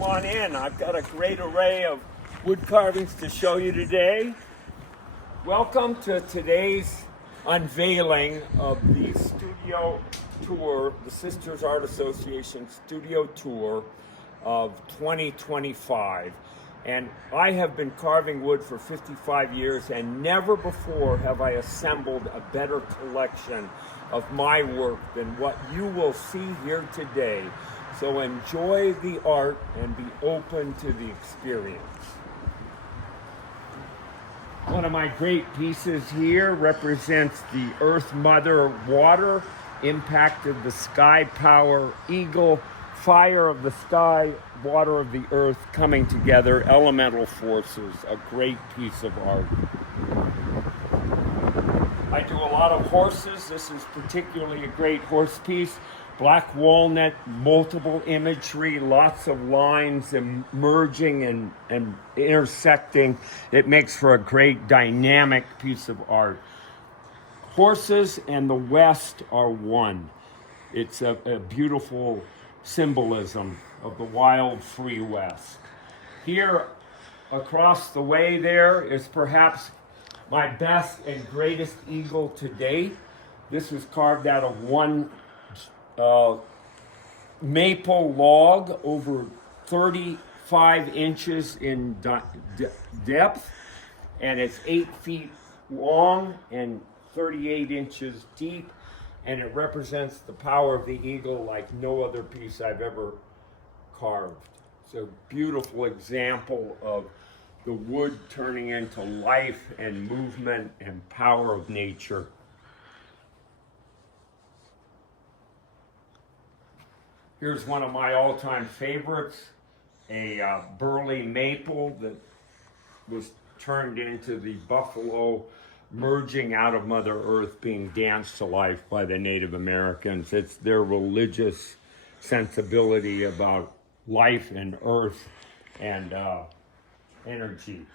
come on in. I've got a great array of wood carvings to show you today. Welcome to today's unveiling of the studio tour, the Sisters Art Association studio tour of 2025. And I have been carving wood for 55 years, and never before have I assembled a better collection of my work than what you will see here today. So enjoy the art and be open to the experience. One of my great pieces here represents the Earth Mother water, impact of the sky power, eagle, fire of the sky, water of the earth coming together, elemental forces, a great piece of art. I do a lot of horses. This is particularly a great horse piece. Black walnut, multiple imagery, lots of lines merging and intersecting. It makes for a great dynamic piece of art. Horses and the West are one. It's a beautiful symbolism of the wild, free West. Here, across the way there, is perhaps my best and greatest eagle to date. This was carved out of one maple log over 35 inches in depth, and it's 8 feet long and 38 inches deep, and it represents the power of the eagle like no other piece I've ever carved. It's a beautiful example of the wood turning into life and movement and power of nature. Here's one of my all-time favorites, a burley maple that was turned into the buffalo merging out of Mother Earth, being danced to life by the Native Americans. It's their religious sensibility about life and earth and energy.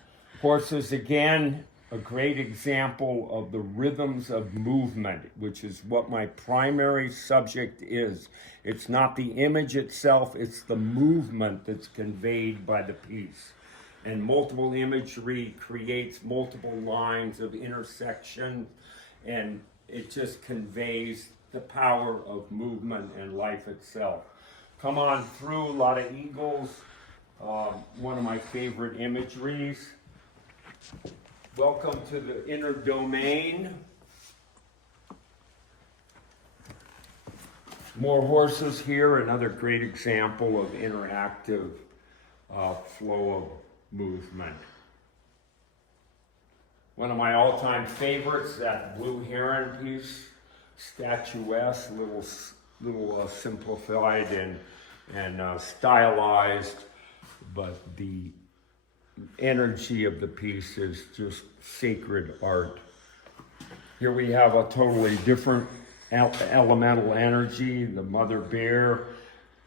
Horses, again, a great example of the rhythms of movement, which is what my primary subject is. It's not the image itself, it's the movement that's conveyed by the piece. And multiple imagery creates multiple lines of intersection, and it just conveys the power of movement and life itself. Come on through, a lot of eagles, one of my favorite imageries. Welcome to the inner domain. More horses here, another great example of interactive flow of movement. One of my all-time favorites, that blue heron piece, statuesque, little simplified and stylized, but the energy of the piece is just sacred art. Here we have a totally different elemental energy, the mother bear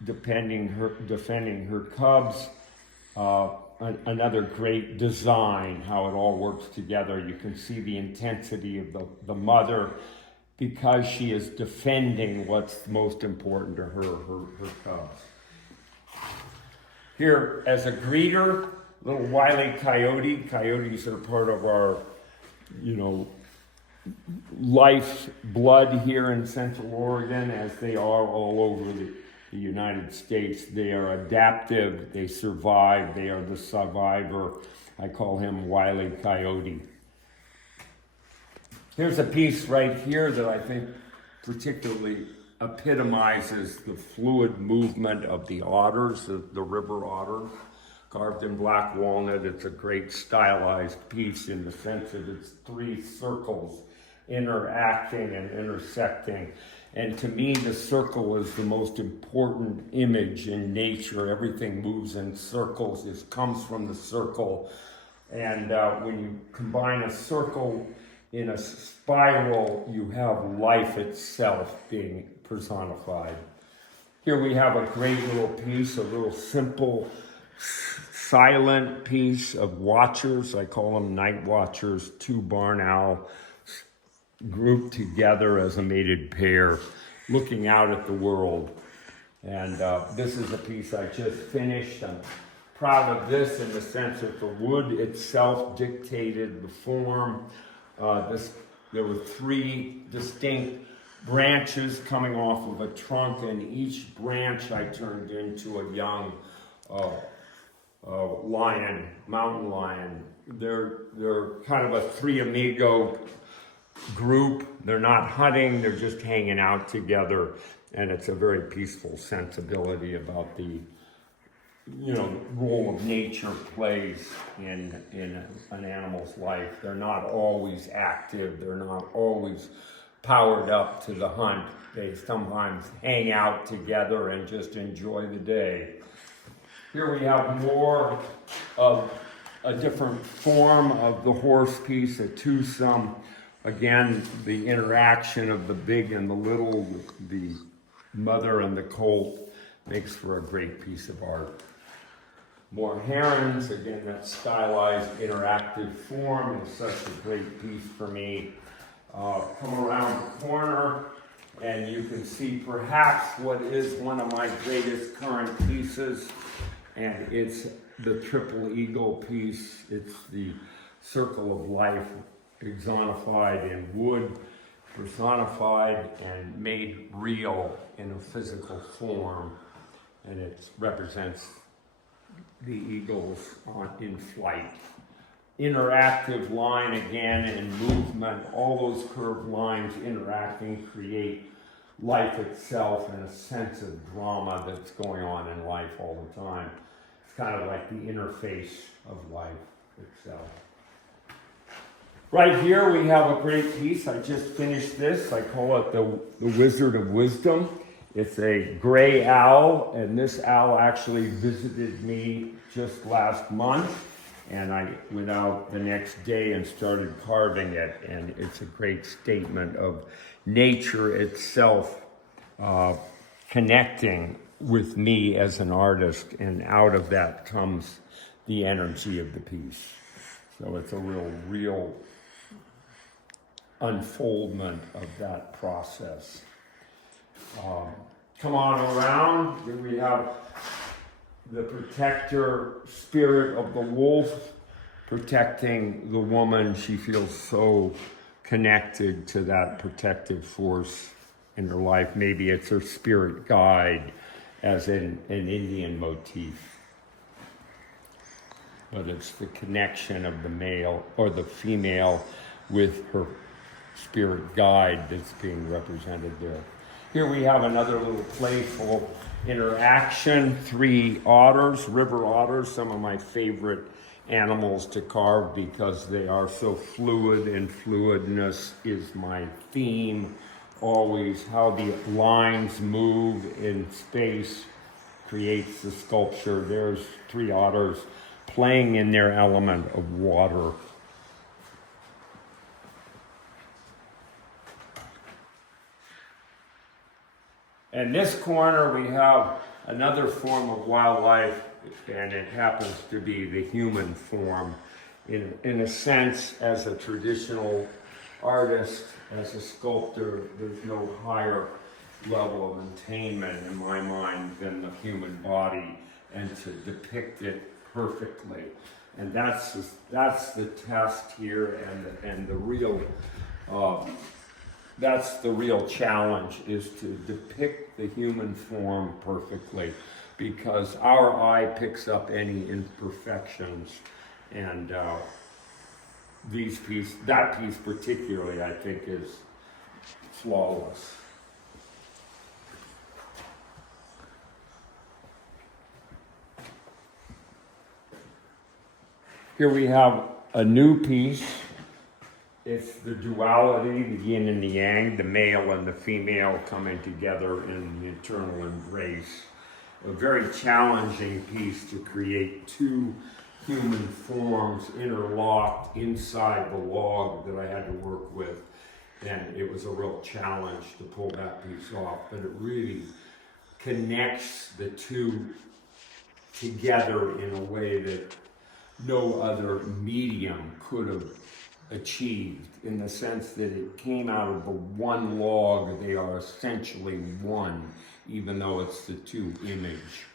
defending her cubs. Another great design, how it all works together. You can see the intensity of the mother because she is defending what's most important to her cubs. Here, as a greeter, little wily coyote. Coyotes are part of our, life blood here in Central Oregon, as they are all over the United States. They are adaptive, they survive, they are the survivor. I call him Wile E. Coyote. Here's a piece right here that I think particularly epitomizes the fluid movement of the otters, the river otter, carved in black walnut. It's a great stylized piece in the sense that it's three circles interacting and intersecting. And to me, the circle is the most important image in nature. Everything moves in circles. It comes from the circle. And when you combine a circle in a spiral, you have life itself being personified. Here we have a great little piece, a little simple, silent piece of watchers. I call them night watchers, two barn owl grouped together as a mated pair, looking out at the world. And this is a piece I just finished. I'm proud of this in the sense that the wood itself dictated the form. There were 3 distinct branches coming off of a trunk, and each branch I turned into a young lion, mountain lion. They're kind of a 3 amigo group. They're not hunting, they're just hanging out together, and it's a very peaceful sensibility about the role of nature plays in an animal's life. They're not always active, they're not always powered up to the hunt. They sometimes hang out together and just enjoy the day. Here we have more of a different form of the horse piece, a twosome. Again, the interaction of the big and the little, the mother and the colt, makes for a great piece of art. More herons, again, that stylized interactive form is such a great piece for me. Come around the corner and you can see perhaps what is one of my greatest current pieces, and it's the triple eagle piece. It's the circle of life exonified in wood, personified and made real in a physical form, and it represents the eagles in flight. Interactive line again and movement, all those curved lines interacting create life itself and a sense of drama that's going on in life all the time. It's kind of like the interface of life itself. Right here we have a great piece. I just finished this. I call it the Wizard of Wisdom. It's a gray owl, and this owl actually visited me just last month, and I went out the next day and started carving it, and it's a great statement of nature itself connecting with me as an artist, and out of that comes the energy of the piece. So it's a real unfoldment of that process. Come on around. Here we have the protector spirit of the wolf protecting the woman. She feels so connected to that protective force in her life. Maybe it's her spirit guide, as in an Indian motif. But it's the connection of the male or the female with her spirit guide that's being represented there. Here we have another little playful interaction. 3 otters, river otters, some of my favorite animals to carve because they are so fluid, and fluidness is my theme always. How the lines move in space creates the sculpture. There's 3 otters playing in their element of water. In this corner, we have another form of wildlife, and it happens to be the human form. In a sense, as a traditional artist, as a sculptor, there's no higher level of attainment in my mind than the human body, and to depict it perfectly. And that's the test here, and the real that's the real challenge, is to depict the human form perfectly, because our eye picks up any imperfections, and that piece particularly, I think, is flawless. Here we have a new piece. It's the duality, the yin and the yang, the male and the female coming together in the eternal embrace. A very challenging piece to create 2 human forms interlocked inside the log that I had to work with. And it was a real challenge to pull that piece off, but it really connects the 2 together in a way that no other medium could have achieved in the sense that it came out of the one log. They are essentially one, even though it's the two image.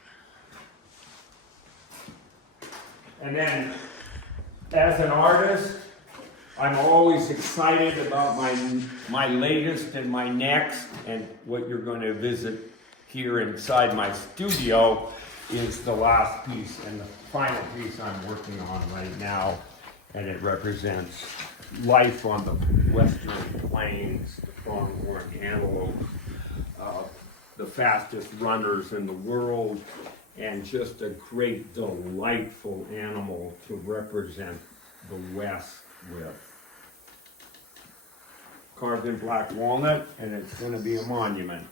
And then, as an artist, I'm always excited about my latest and my next, and what you're going to visit here inside my studio is the last piece and the final piece I'm working on right now, and it represents life on the western plains, the pronghorn antelope, the fastest runners in the world, and just a great, delightful animal to represent the West with. Carved in black walnut, and it's going to be a monument.